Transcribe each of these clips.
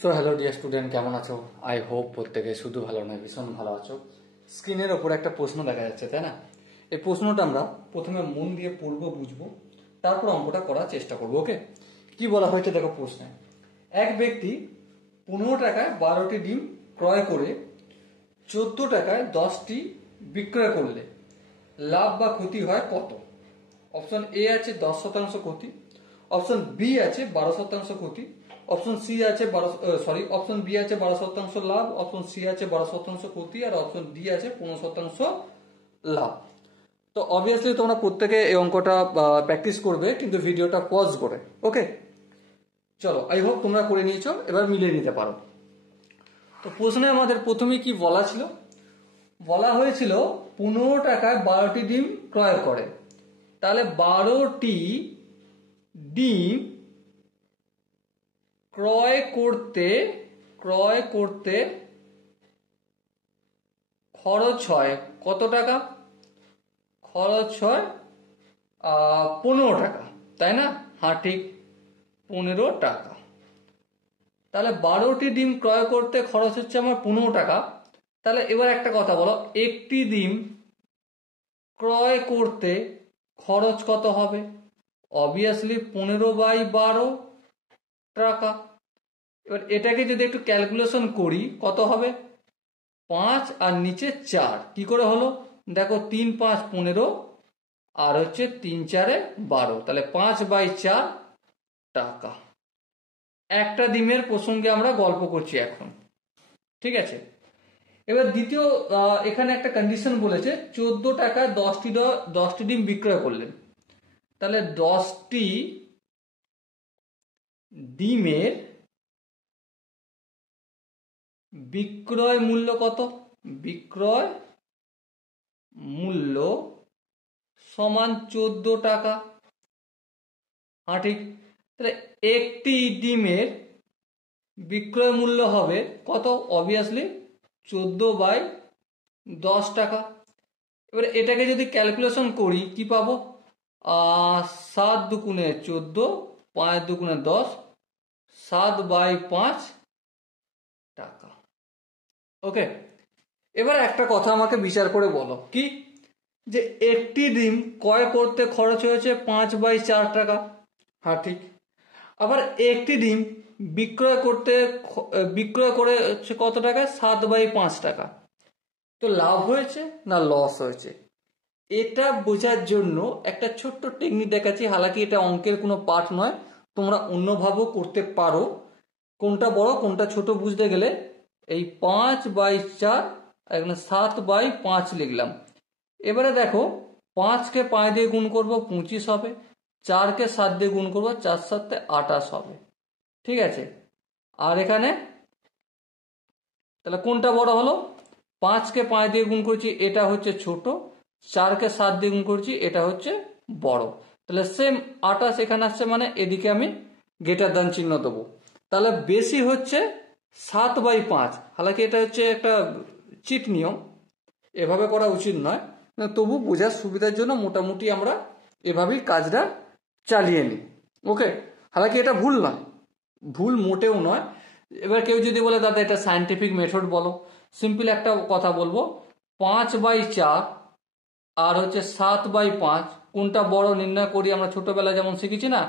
So hello dear student, কেমন আছো? I hope প্রত্যেকে শুধু ভালো নয়, ভীষণ ভালো আছো। স্ক্রিনের ওপর একটা প্রশ্ন দেখা যাচ্ছে, তাই না? এই প্রশ্নটা আমরা প্রথমে মন দিয়ে পড়বো, বুঝবো, তারপর অঙ্কটা করার চেষ্টা করবো। ওকে, কি বলা হয়েছে দেখো প্রশ্নে। এক ব্যক্তি 15 টাকায় 12টি ডিম ক্রয় করে 14 টাকায় 10টি বিক্রয় করলে লাভ বা ক্ষতি হয় কত? অপশন এ আছে 10% ক্ষতি, অপশন বি আছে 12% ক্ষতি, অপশন সি আছে অপশন বি আছে 12% লাভ, অপশন সি আছে 12% ক্ষতি, আর অপশন ডি আছে 15% লাভ। তো অবভিয়াসলি তোমরা প্রত্যেকে এই অঙ্কটা প্র্যাকটিস করবে, কিন্তু ভিডিওটা পজ করে। ওকে, চলো, আই হোপ তোমরা করে নিয়েছো, এবার মিলিয়ে নিতে পারো। তো প্রশ্নে আমাদের প্রথমে কি বলা ছিল? বলা হয়েছিল 15 টাকায় 12টি ডিম ক্রয় করে, তাহলে 12টি ডিম ক্রয় করতে খরচ হয় কত টাকা? খরচ হয় 15 টাকা, তাই না? হ্যাঁ, ঠিক, 15 টাকা। তাহলে 12টি ডিম ক্রয় করতে খরচ হচ্ছে আমার 15 টাকা। তাহলে এবার একটা কথা বলো, একটি ডিম ক্রয় করতে খরচ কত হবে? অবভিয়াসলি 15/12 টাকা। এবার এটাকে যদি একটু ক্যালকুলেশন করি, কত হবে? 5 আর নিচে 4, কি করে হলো? দেখো, 3 5 15 আর হচ্ছে 3 4 12, তাহলে 5/4 টাকা। একটা ডিমের প্রসঙ্গে আমরা গল্প করছি এখন, ঠিক আছে? এবার দ্বিতীয়, এখানে একটা কন্ডিশন বলেছে 14 টাকায় 10টি ডিম বিক্রয় করলেন, তাহলে 10টি ডিমের বিক্রয় মূল্য কত? বিক্রয় মূল্য সমান 14 টাকা। হ্যাঁ, ঠিক। তাহলে একটি ডিমের বিক্রয় মূল্য হবে কত? অবভিয়াসলি 14/10 টাকা। এবার এটাকে যদি ক্যালকুলেশন করি, কি পাবো? 7 দুগুণে 14, 5 দুগুণে 10, 7/5 টাকা। ওকে, এবার একটা কথা আমাকে বিচার করে বলো, কি যে একটি ডিম ক্রয় করতে খরচ হয়েছে 5/4 টাকা। হ্যাঁ, ঠিক। আবার একটি ডিম বিক্রয় করে হচ্ছে কত টাকা? 7/5 টাকা। তো লাভ হয়েছে না লস হয়েছে? এটা বোঝার জন্য একটা ছোট্ট টেকনিক দেখাচ্ছি। হালাকি এটা অঙ্কের কোনো পার্ট নয়, তোমরা অন্যভাবেও করতে পারো। কোনটা বড় কোনটা ছোট বুঝতে গেলে এই 5/4 এখানে 7/5 লিখলাম। এবারে দেখো, 5কে 5 দিয়ে গুণ করবো 25 হবে, 4কে 7 দিয়ে গুণ করবো 4 7 28 হবে, ঠিক আছে? আর এখানে তাহলে কোনটা বড় হলো? 5কে 5 দিয়ে গুণ করছি, এটা হচ্ছে ছোট, 4কে 7 দিয়ে গুণ করছি, এটা হচ্ছে বড়। তাহলে সেম 28 এখানে আসছে, মানে এদিকে আমি গ্রেটার দ্যান চিহ্ন দেবো। তাহলে বেশি হচ্ছে 7/5। হালাকি এটা হচ্ছে একটা চিট নিয়ম, এভাবে করা উচিত নয়, তবু বোঝার সুবিধার জন্য মোটামুটি আমরা এভাবেই কাজটা চালিয়ে নিই। ওকে, হালাকি এটা ভুল নয়, ভুল মোটেও নয়। এবার কেউ যদি বলে দাদা এটা সায়েন্টিফিক মেথড বলো, সিম্পল একটা কথা বলবো, 5/4 আর হচ্ছে 7/5 কোনটা বড় নির্ণয় করি আমরা ছোটবেলায় যেমন শিখেছি না?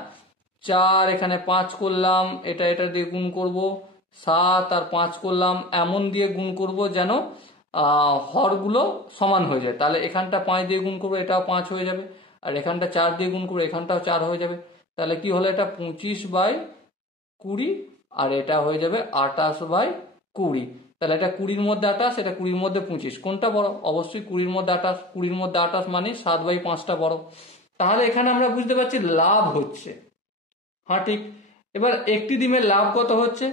4 এখানে 5 করলাম, এটা দিয়ে গুণ করব, 7 আর 5 করলাম, এমন দিয়ে গুণ করব যেন হরগুলো সমান হয়ে যায়। তাহলে এখানটা 5 দিয়ে গুণ করবো, এটাও 5 হয়ে যাবে, আর এখানটা 4 দিয়ে গুণ করবো, এখানটাও 4 হয়ে যাবে। তাহলে কি হলো? এটা 25/20, আর এটা হয়ে যাবে 28/20। তাহলে এটা 20-র মধ্যে 28, এটা 20-র মধ্যে 25, কোনটা বড়? অবশ্যই 20-র মধ্যে 28। 20-র মধ্যে 28 মানে 7/5টা বড়। তাহলে এখানে আমরা বুঝতে পারছি লাভ হচ্ছে। হ্যাঁ, ঠিক। এবার একটি ডিমের লাভ কত হচ্ছে?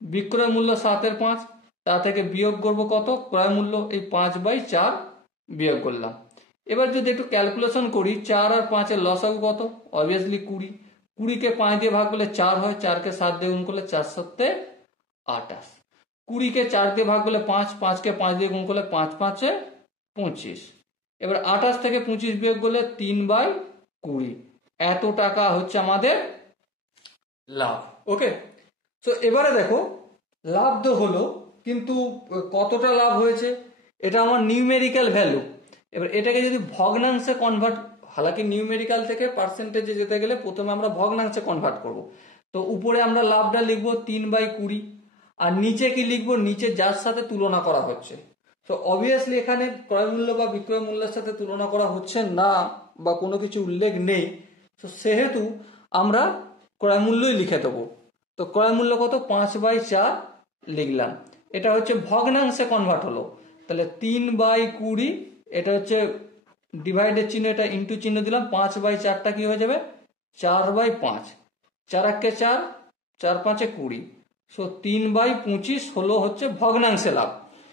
বিক্রয় মূল্য 7/5, তা থেকে বিয়োগ করবো কত? ক্রয় মূল্য, এই 5/4 বিয়োগ করলাম। এবার যদি একটু ক্যালকুলেশন করি, 4 আর 5-এর লসাগু কত? অবভিয়াসলি 20। 20কে 5 দিয়ে ভাগ করলে 4 হয়, 4কে 7 দিয়ে গুণ করলে 4 7 28। 20কে 4 দিয়ে ভাগ করলে 5, 5কে 5 দিয়ে গুণ করলে 5 5 25। এবার 28 থেকে 25 বিয়োগ করলে 3/20। এত টাকা হচ্ছে আমাদের লাভ। ওকে, তো এবারে দেখো, লাভ তো হলো, কিন্তু কতটা লাভ হয়েছে এটা আমার নিউমেরিক্যাল ভ্যালু। এবার এটাকে যদি ভগ্নাংশে কনভার্ট, হালাকি নিউমেরিক্যাল থেকে পার্সেন্টেজে যেতে গেলে প্রথমে আমরা ভগ্নাংশে কনভার্ট করব। তো উপরে আমরা লাভটা লিখবো 3/20, আর নিচে কি লিখবো, নিচে যার সাথে তুলনা করা হচ্ছে। তো অবভিয়াসলি এখানে ক্রয় মূল্য বা বিক্রয় মূল্যের সাথে তুলনা করা হচ্ছে না বা কোনো কিছু উল্লেখ নেই, তো সেহেতু আমরা ক্রয় মূল্যই লিখে দেবো। তো ক্রয় মূল্য কত, 5/4 লিখলাম। এটা হচ্ছে ভগ্নাংশে কনভার্ট হলো, তাহলে 3/20, এটা হচ্ছে ডিভাইডের চিহ্ন, এটা ইন্টু চিহ্ন দিলাম, 5/4টা কি হয়ে যাবে 4/5, 4×1 4, 4×5 20, সো 3/25 হলো হচ্ছে ভগ্নাংশে লাভ।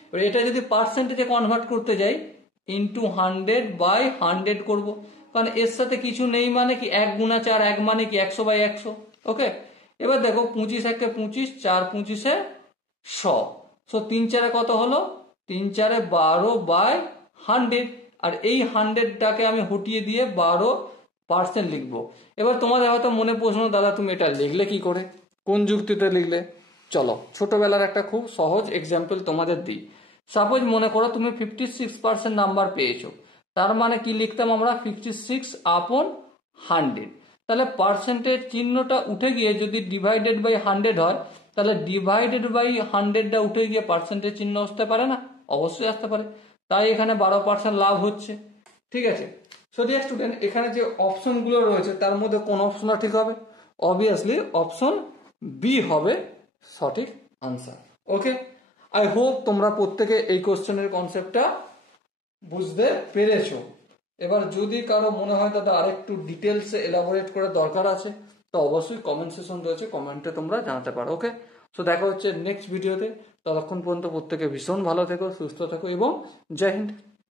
এবার এটা যদি পার্সেন্টেজে কনভার্ট করতে যাই, ইন্টু 100/100 করব, কারণ এর সাথে কিছু নেই মানে কি 1×4, 1 মানে কি 100/100। ওকে, এবার দেখো 25×1 25, 4×25 100, সো 3×4 কত হলো, 3×4 12/100, আর এই 100টাকে আমি হটিয়ে দিয়ে 12% লিখবো। এবার তোমাদের হয়তো মনে প্রশ্ন, দাদা তুমি এটা লিখলে কি করে, কোন যুক্তিতে লিখলে? চলো ছোটবেলার একটা খুব সহজ এক্সাম্পল তোমাদের দিই। সাপোজ মনে করো তুমি 56% নাম্বার পেয়েছো, তার মানে কি লিখতাম আমরা, 56/100। তাহলে পার্সেন্টেজ চিহ্নটা উঠে গিয়ে যদি ডিভাইডেড বাই 100 হয়, তাহলে ডিভাইডেড বাই 100টা উঠে গিয়ে পার্সেন্টেজ চিহ্ন আসতে পারে না? অবশ্যই আসতে পারে, তাই এখানে 12% লাভ হচ্ছে। ঠিক আছে, সো ডিয়ার স্টুডেন্ট, এখানে যে অপশনগুলো রয়েছে তার মধ্যে কোন অপশনটা ঠিক হবে? অবভিয়াসলি অপশন বি হবে সঠিক আনসার। ওকে, আই হোপ তোমরা প্রত্যেকে এই কোশ্চেনের কনসেপ্টটা বুঝতে পেরেছো। এবার যদি কারো মনে হয় দাদা আরেকটু ডিটেলসে এলাবোরেট করে দরকার আছে, তো অবশ্যই কমেন্ট সেকশন রয়েছে, কমেন্টে তোমরা জানাতে পারো। ওকে, সো দেখা হচ্ছে নেক্সট ভিডিওতে। ততক্ষণ পর্যন্ত প্রত্যেকে ভীষণ ভালো থেকো, সুস্থ থেকো এবং জয় হিন্দ।